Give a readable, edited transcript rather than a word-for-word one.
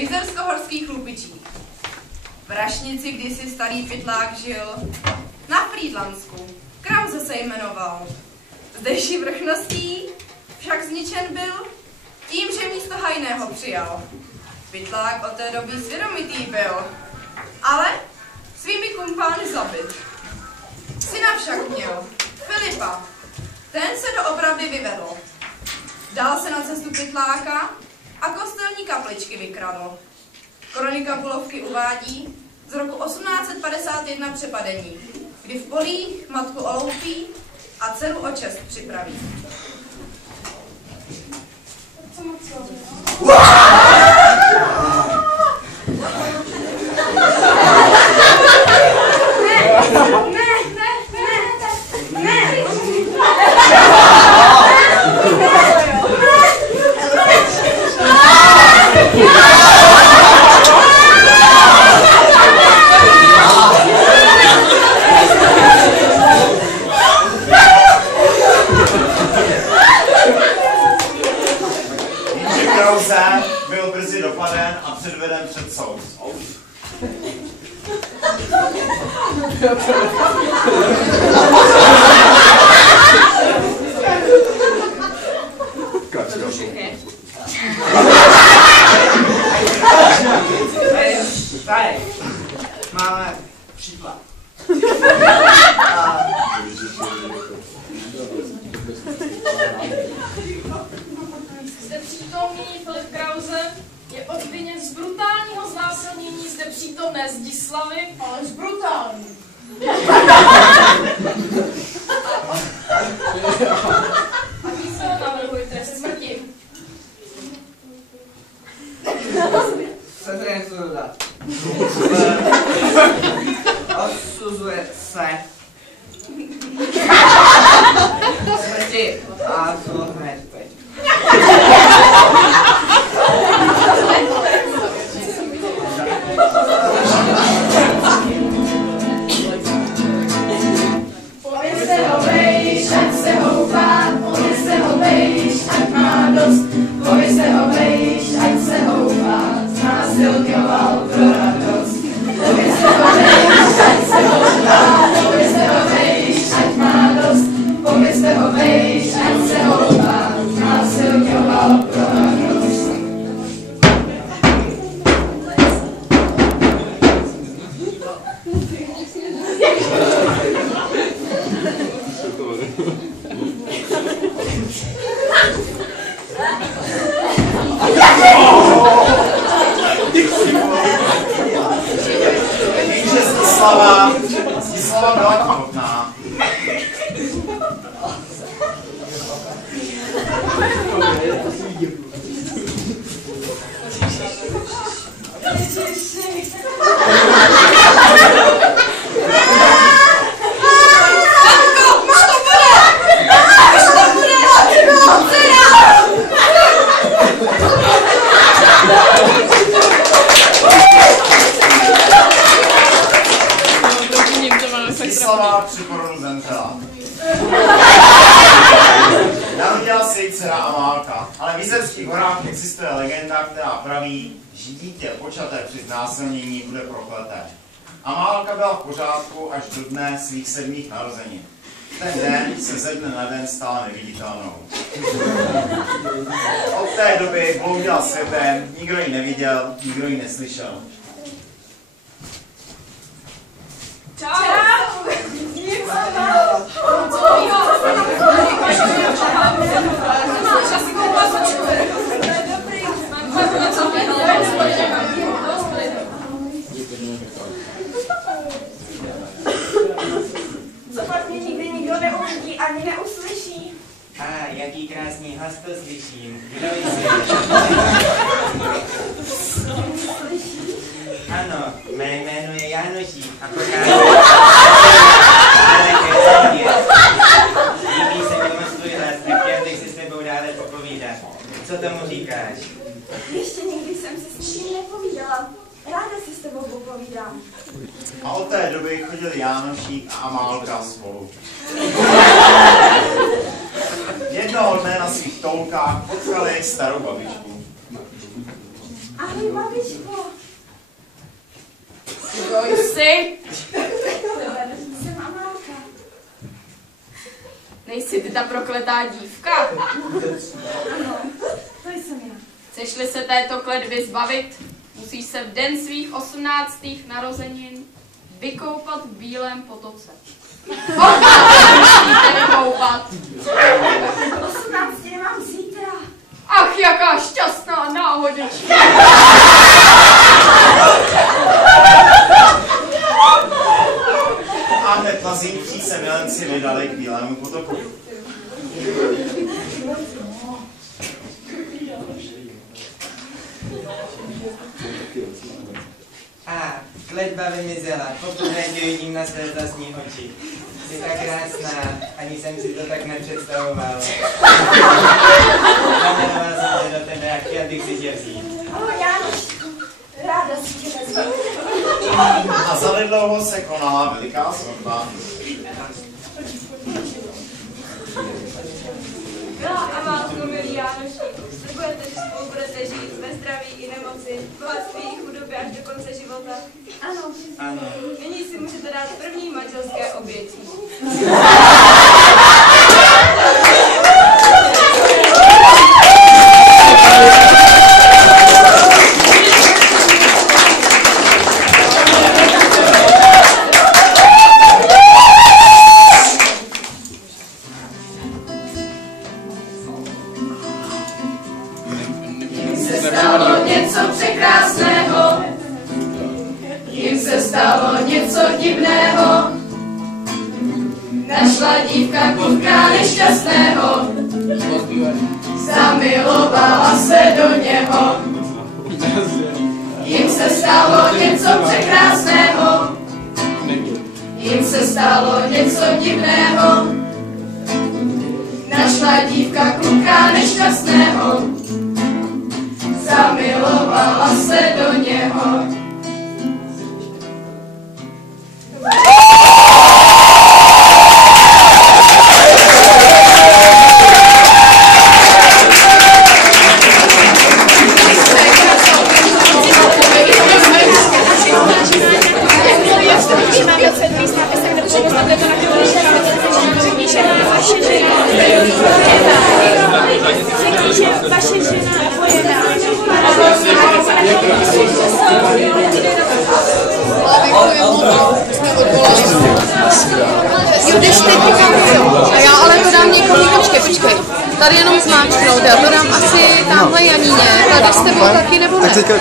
Jizerskohorských Lupičích. V Rašnici kdysi starý pytlák žil, na Frýdlansku, Krause se jmenoval. Zdejší vrchností však zničen byl tím, že místo hajného přijal. Pytlák od té doby svědomitý byl, ale svými kumpány zabit. Syna však měl, Filipa, ten se do opravy vyvedl. Dal se na cestu pytláka a kostelní kapličky vykradl. Kronika Bulovky uvádí z roku 1851 přepadení, kdy v polích matku oloupí a dceru o čest připraví. Byl brzy dopaden a předveden před soud. Tady máme příklad. Zde přítomný Filip Krause je obviněn z brutálního znásilnění zde přítomné Zdislavy, ale z brutální. A jí se navrhuje trest smrti. Chcete něco dodat? Odsuzuje se smrti a co hned teď. Povězte ho vejš, ať se houpá, povězte ho vejš, ať má dost. Povězte ho vejš, ať se houpá, znásilňoval pro radost. Povězte ho vejš, ať se houpá, povězte ho vejš, ať má dost. Povězte ho vejš, ať se houpá, znásilňoval pro radost. Jenže Zdislava byla těhotná. Zdislava při porodu zemřela. Narodila se její dcera Amálka, ale v Jizerských horách existuje legenda, která praví, že dítě počaté při znásilnění bude prokleté. Amálka byla v pořádku až do dne svých 7. narozenin. Ten den se ze dne na den stala neviditelnou. Od té doby bloudila světem, nikdo ji neviděl, nikdo ji neslyšel. Copak mě nikdy nikdo neuvidí ani neuslyší. Jaký krásný hlas to slyším. Kdo jsi? Ano, mé jméno je Jánošík a pocházím. Líbí se mi moc tvůj hlas, tak chtěl bych si s tebou dále popovídat. Co tomu říkáš? Ještě nikdy jsem si s tím nepovídala. Ráda si s tebou popovídám. A od té doby chodili Jánošík a Amálka spolu. Jednoho dne na svých toulkách potkali starou babičku. Ahoj, Ahoj, babičko. Kdo jsi? Jsem Amálka. Nejsi ty ta prokletá dívka? Ano, to jsem já. Chceš-li se této kletby zbavit, musíš se v den svých 18. narozenin vykoupat v bílém potoce. Musíte vykoupat. 18 nemám zítra. Ach, jaká šťastná náhodička. A hned na zítří se milenci vydali k bílému potoku. A kletba vymizela, poprvé tě vidím na své vlastní oči. Jsi tak krásná, ani jsem si to tak nepředstavoval. Zamiloval jsem se do tebe a chtěl bych si tě vzít. Ahoj, Jánošku. Ráda si tě vezmu. A zanedlouho se konala veliká svatba. Milá Amálko, milý Jánošku, slibujete, že spolu budete žít ve zdraví i nemoci, bohatství i chudobě až do konce života? Ano. Ano. Nyní si můžete dát první manželské oběti. Něco divného, našla dívka kluka nešťastného, zamilovala se do něho. Jim se stalo něco překrásného, jim se stalo něco divného, našla dívka kluka nešťastného, zamilovala se do něho. A já ale to dám někomu, počkej. Tady jenom zmáčknout, já to dám asi tamhle Janíně. Tady s tebou taky nebo ne? Tak teďka